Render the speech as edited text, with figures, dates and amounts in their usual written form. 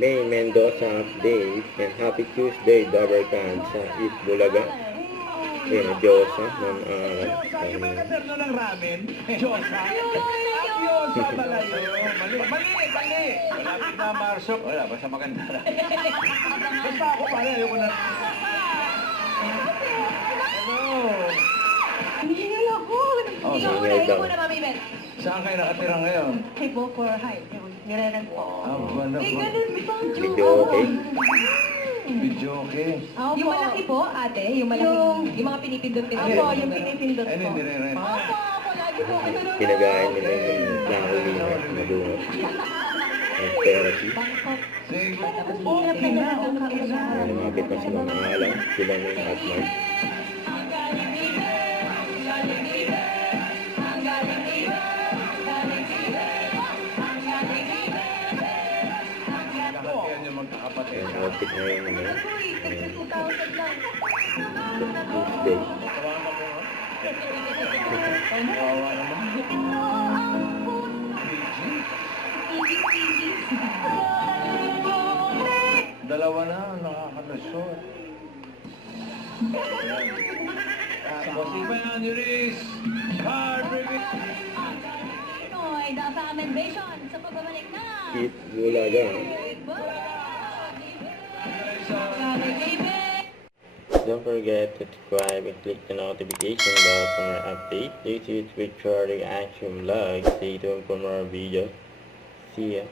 May Mendoza update and happy Tuesday, Dabber Kansa, Eat Bulaga. Ayan, Diyosa, Ma'am Yung mga kaserno ng ramen, Diyosa. Diyosa pala yun. Mali. Malapit na Marsok. Wala, basta maganda lang. Basta ako pala, ayoko na. Hello. Hindi ako. Oh, Ikaw muna, Mami Beth. Saan kayo nakatira ngayon? Kay Bocor High. Nire-rent po. Wonderful. May ganun pa. Video okay. Video okay. Yung malaki po, ate, yung malaki, yung mga pinipindot-pindot. Opo, yung pinipindot Ano po. yung nire-rent? Opo, lagi po. Pinagain nila yung Lahulina, Madungot. Ang therapy. Sige. Lumapit na sila ng alam, sila ng hotline. Nakatiyan yung magkakapatid. Ayan, outfit na yun naman. Ayan, Tuesday. Kawawa naman. Dalawa na, nakakalusot. Tapos iba yan, Yuris! Heartbreaking! Pinoy, sa amendation sa pagbabalik na. Eat Bulaga. Don't forget to subscribe and click the notification bell for more updates. This is Victoria Action Vlog. Stay tuned for more videos. See ya.